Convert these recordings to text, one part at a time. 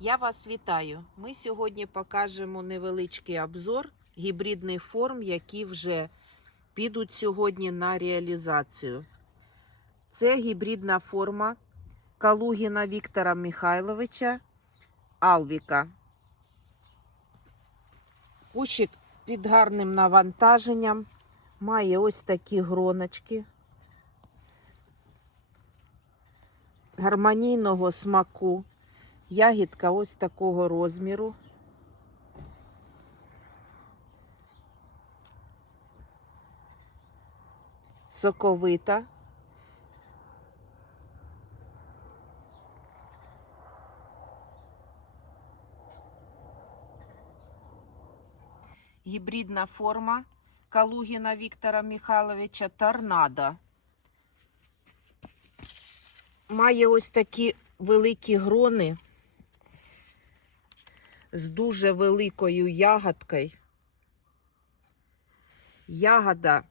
Я вас вітаю. Ми сьогодні покажемо невеличкий обзор гібридних форм, які вже підуть сьогодні на реалізацію. Це гібридна форма Калугіна Віктора Михайловича Алвіка. Кущик під гарним навантаженням. Має ось такі гроночки. Гармонійного смаку. Ягідка ось такого розміру. Соковита. Гібридна форма Калугіна Віктора Михайловича Торнадо. Має ось такі великі грони з дуже великою ягодкою. Ягода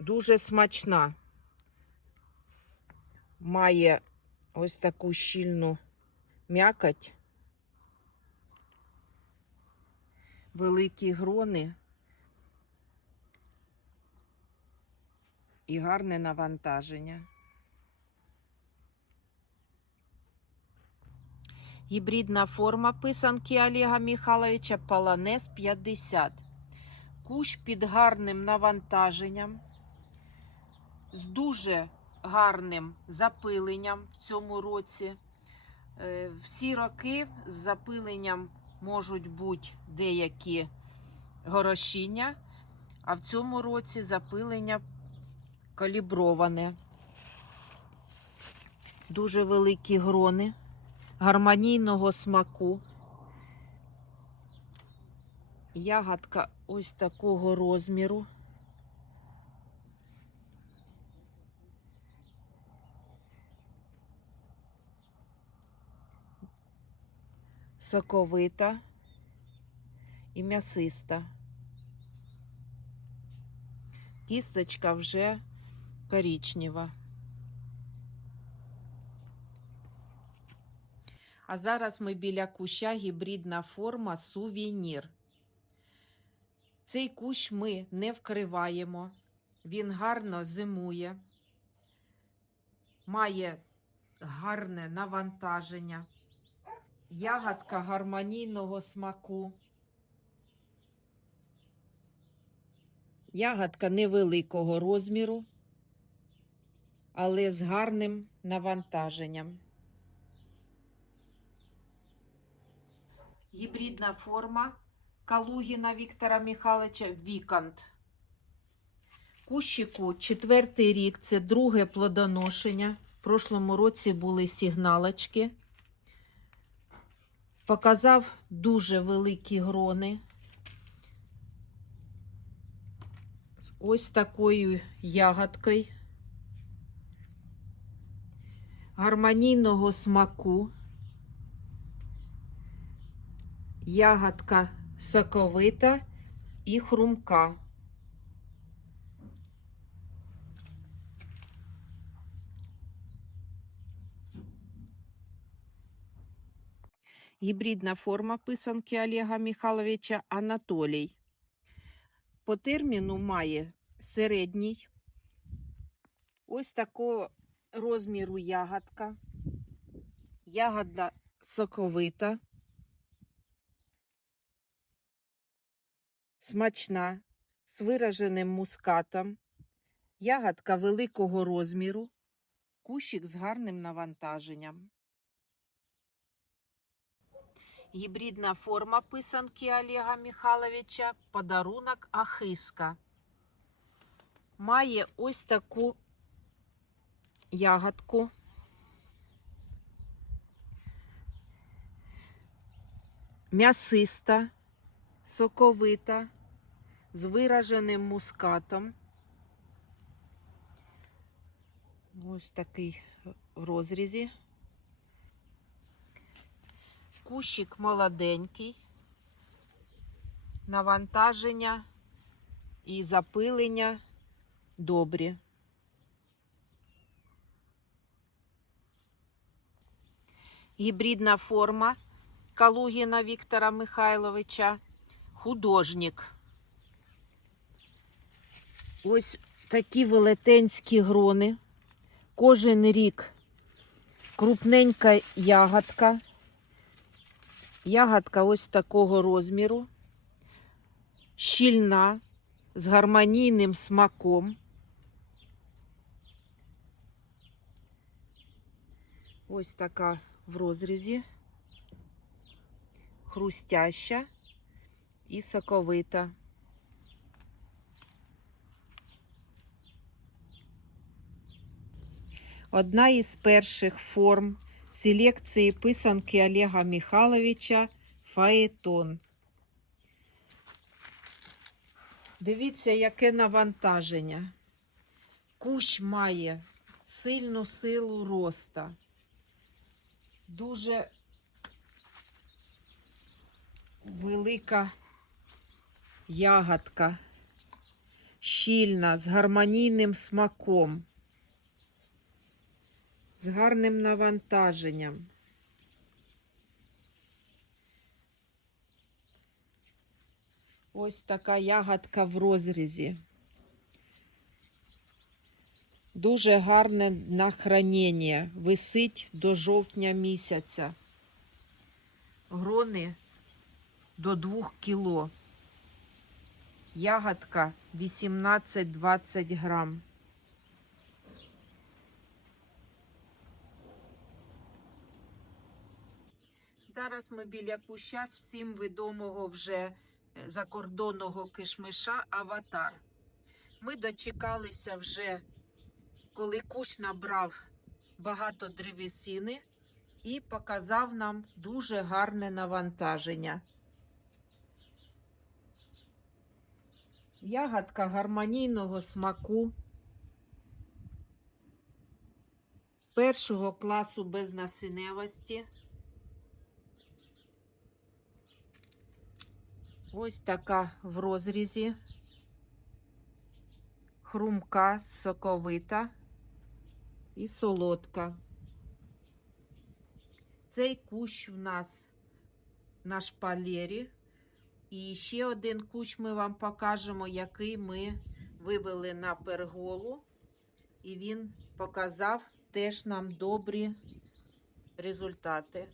дуже смачна. Має ось таку щільну м'якоть. Великі грони і гарне навантаження. Гібридна форма писанки Олега Михайловича Полонез 50. Кущ під гарним навантаженням, з дуже гарним запиленням в цьому році. Е, Всі роки з запиленням можуть бути деякі горошіння, а в цьому році запилення каліброване. Дуже великі грони гармонійного смаку. Ягодка ось такого розміру. Соковита і м'ясиста. Кісточка вже коричнева. А зараз ми біля куща гібридна форма сувенір. Цей кущ ми не вкриваємо, він гарно зимує, має гарне навантаження, ягодка гармонійного смаку. Ягодка невеликого розміру, але з гарним навантаженням. Гібридна форма Калугіна Віктора Михайловича Вікант. Кущику четвертий рік, це друге плодоношення. В прошлому році були сигналочки. Показав дуже великі грони. З ось такою ягодкою. Гармонійного смаку. Ягодка соковита і хрумка. Гібридна форма писанки Олега Михайловича Анатолій. По терміну має середній. Ось такого розміру ягодка. Ягода соковита. Смачна, з вираженим мускатом, ягодка великого розміру, кущик з гарним навантаженням. Гібридна форма писанки Олега Михайловича подарунок Ахиска. Має ось таку ягодку. М'ясиста соковита, з вираженим мускатом. Ось такий в розрізі. Кущик молоденький, навантаження і запилення добрі. гібридна форма Калугіна Віктора Михайловича, художник. Ось такі велетенські грони. Кожен рік крупненька ягодка. Ягодка ось такого розміру, щільна, з гармонійним смаком. Ось така в розрізі, хрустяща і соковита. Одна із перших форм селекції писанки Олега Михайловича Фаетон. Дивіться, яке навантаження. Кущ має сильну силу роста. Дуже велика ягодка, щільна, з гармонійним смаком, з гарним навантаженням. Ось така ягодка в розрізі. Дуже гарне на хранення. Висить до жовтня місяця. Грони до 2 кіло. Ягодка 18-20 грам. Зараз ми біля куща всім відомого вже е, закордонного кишмиша Аватар. Ми дочекалися вже, коли кущ набрав багато древесини і показав нам дуже гарне навантаження. Ягодка гармонійного смаку. Першого класу безнасиневості. Ось така в розрізі. Хрумка, соковита і солодка. Цей кущ в нас на шпалері. І ще один куч ми вам покажемо, який ми вивели на перголу. І він показав теж нам добрі результати.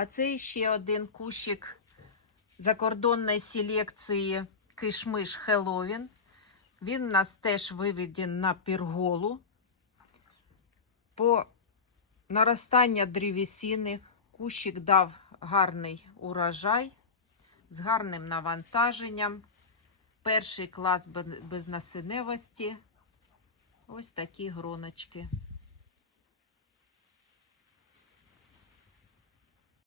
А це ще один кущик закордонної селекції кишмиш Хеллоуін. Він у нас теж виведен на пірголу. По наростанню древесини кущик дав гарний урожай з гарним навантаженням. Перший клас без- безнасиневості. Ось такі гроночки.